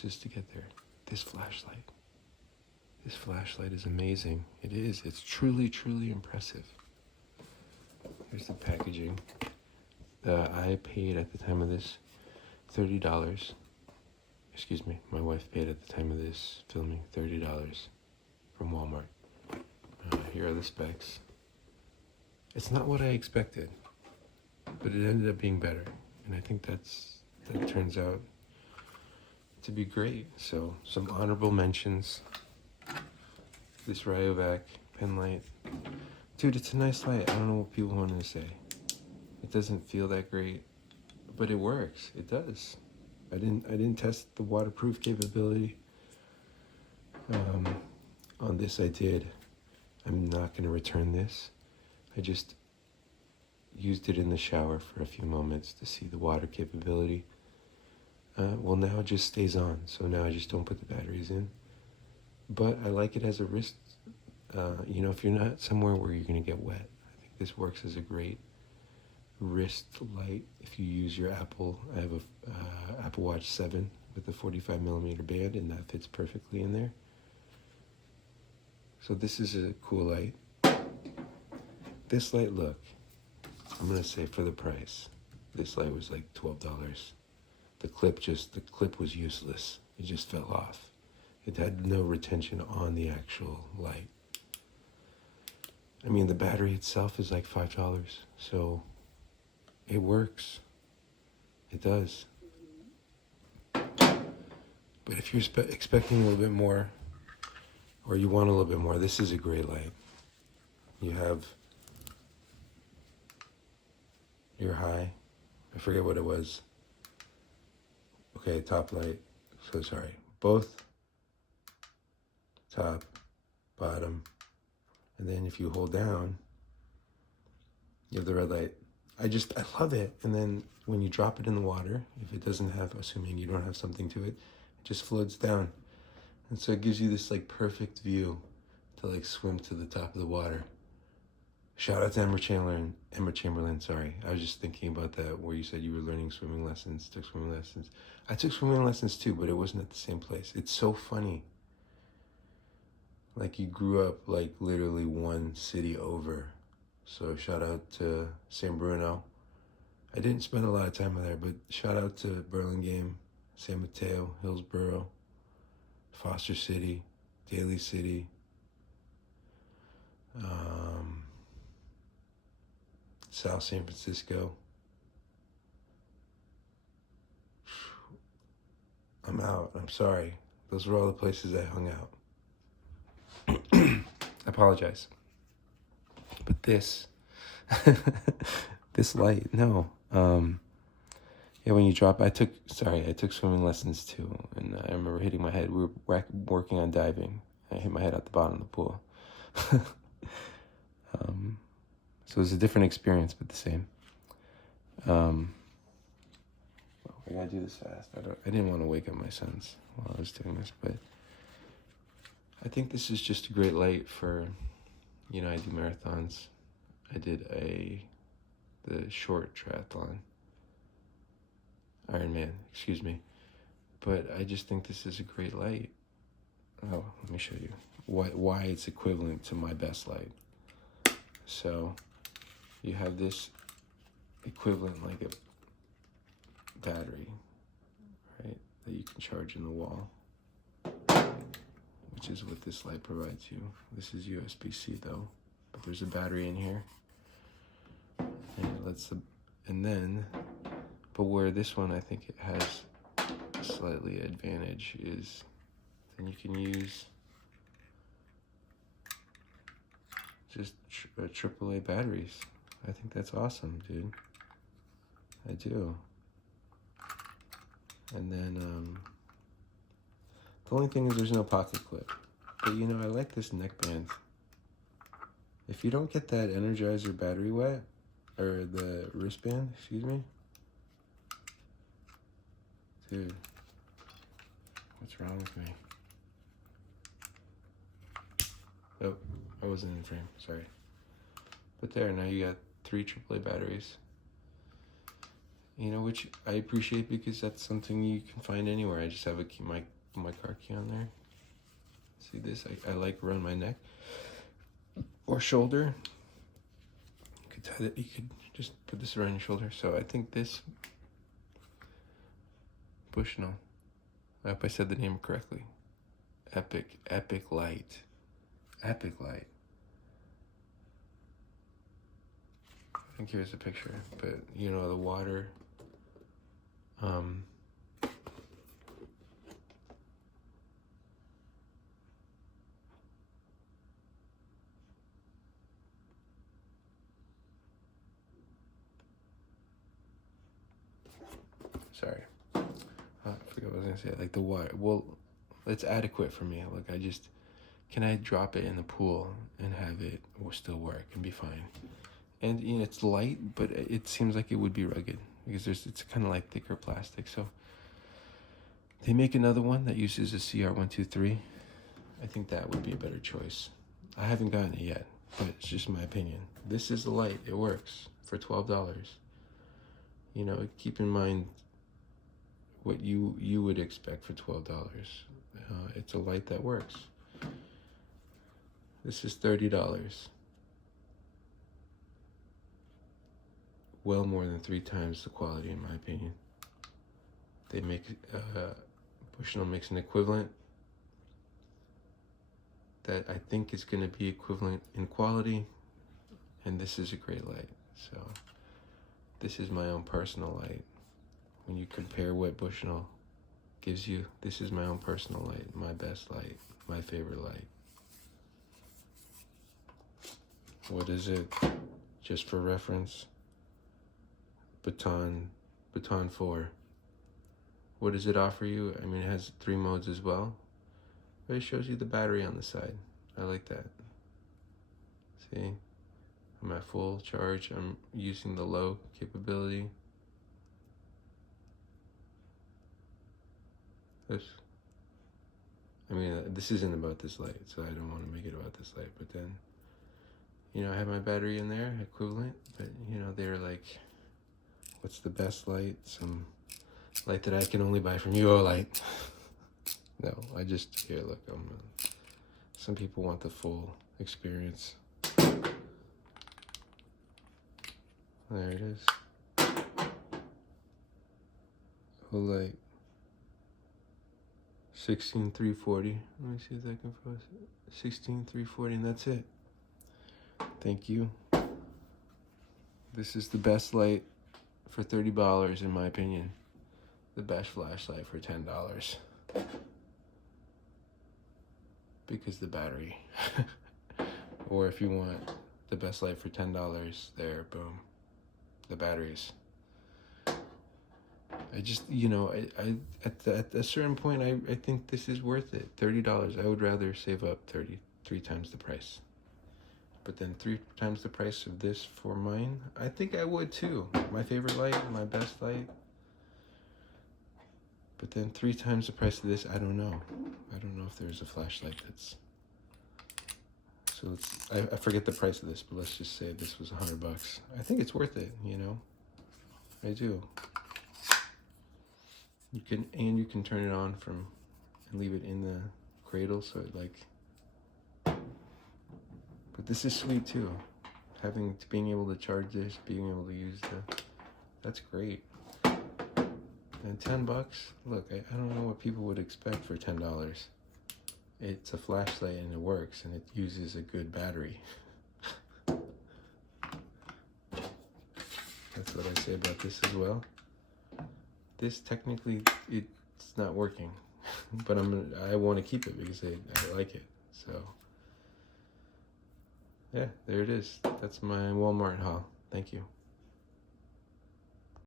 just to get there. This flashlight is amazing. It is. It's truly, truly impressive. Here's the packaging. I paid at the time of this $30. Excuse me, my wife paid at the time of this filming $30 from Walmart. Here are the specs. It's not what I expected, but it ended up being better, and I think that turns out to be great. So some honorable mentions. This Ryovac pen light, dude, it's a nice light. I don't know what people want to say. It doesn't feel that great, but it works. It does. I didn't test the waterproof capability. On this I did. I'm not going to return this. I just used it in the shower for a few moments to see the water capability. Well, now it just stays on, so now I just don't put the batteries in. But I like it as a wrist. If you're not somewhere where you're going to get wet, I think this works as a great wrist light. If you use your Apple, I have a Apple Watch 7 with a 45mm band, and that fits perfectly in there. So this is a cool light. This light, look, I'm gonna say for the price, this light was like $12. The clip was useless. It just fell off. It had no retention on the actual light. I mean, the battery itself is like $5, so it works. It does. But if you're expecting a little bit more, or you want a little bit more, this is a great light. You have your high. I forget what it was. Okay, top light. So sorry. Both top, bottom, and then if you hold down, you have the red light. I love it. And then when you drop it in the water, if it doesn't have, assuming you don't have something to it, it just floats down. And so it gives you this like perfect view to like swim to the top of the water. Shout out to Emma Chamberlain, sorry. I was just thinking about that where you said you were learning swimming lessons, took swimming lessons. I took swimming lessons too, but it wasn't at the same place. It's so funny. Like you grew up like literally one city over. So shout out to San Bruno. I didn't spend a lot of time there, but shout out to Burlingame, San Mateo, Hillsborough, Foster City, Daly City, South San Francisco. I'm out. I'm sorry. Those were all the places I hung out. I apologize. But this, this light, no. Yeah, when you drop, I took swimming lessons too, and I remember hitting my head. We were working on diving. I hit my head at the bottom of the pool. So it was a different experience, but the same. I gotta do this fast. I didn't want to wake up my sons while I was doing this, but I think this is just a great light for, I do marathons. I did the short triathlon. Ironman, excuse me. But I just think this is a great light. Oh, let me show you why it's equivalent to my best light. So you have this equivalent like a battery, right, that you can charge in the wall, which is what this light provides you. This is USB-C though, but there's a battery in here, and but where this one I think it has a slightly advantage is then you can use just AAA batteries. I think that's awesome, dude. I do. And then the only thing is there's no pocket clip. But I like this neckband. If you don't get that Energizer battery wet, or the wristband, excuse me. Dude, what's wrong with me? Oh, I wasn't in frame, sorry. But there, now you got 3 AAA batteries. You know, which I appreciate because that's something you can find anywhere. I just have a key, my car key on there. See this? I like around my neck or shoulder. You could tie that. You could just put this around your shoulder. So I think this Bushnell. I hope I said the name correctly. Epic light. Epic light. I think here's a picture, but you know the water. Sorry. I forgot what I was gonna say. Like the water. Well, it's adequate for me. Like can I drop it in the pool and have it still work and be fine? And you know, it's light, but it seems like it would be rugged because it's kind of like thicker plastic. So they make another one that uses a CR123. I think that would be a better choice. I haven't gotten it yet, but it's just my opinion. This is the light. It works for $12. You know, keep in mind what you would expect for $12. It's a light that works. This is $30. Well more than 3 times the quality, in my opinion. They make Bushnell makes an equivalent that I think is going to be equivalent in quality, and this is a great light. So this is my own personal light. When you compare what Bushnell gives you, this is my own personal light, my best light, my favorite light. What is it? Just for reference, Baton 4. What does it offer you? I mean, it has 3 modes as well, but it shows you the battery on the side. I like that. See, I'm at full charge. I'm using the low capability. This isn't about this light, so I don't want to make it about this light, but then, you know, I have my battery in there, equivalent, but, you know, they're like, what's the best light? Some light that I can only buy from UOLight. No, here, look, some people want the full experience. There it is. UOLight. 16340. Let me see if I can focus it. 16340, and that's it. Thank you. This is the best light for $30, in my opinion. The best flashlight for $10. Because the battery. Or if you want the best light for $10, there, boom. The batteries. I just, you know, at a certain point, I think this is worth it. $30. I would rather save up 3 times the price. But then 3 times the price of this for mine, I think I would too. My favorite light, my best light. But then 3 times the price of this, I don't know. I don't know if there's a flashlight that's... So I forget the price of this, but let's just say this was $100. I think it's worth it, you know? I do. You can turn it on and leave it in the cradle, so it like... But this is sweet too. Being able to charge this, being able to use that's great. And $10, look, I don't know what people would expect for $10. It's a flashlight and it works, and it uses a good battery. That's what I say about this as well. This technically, it's not working, but I want to keep it because I like it. So yeah, there it is. That's my Walmart haul. Thank you.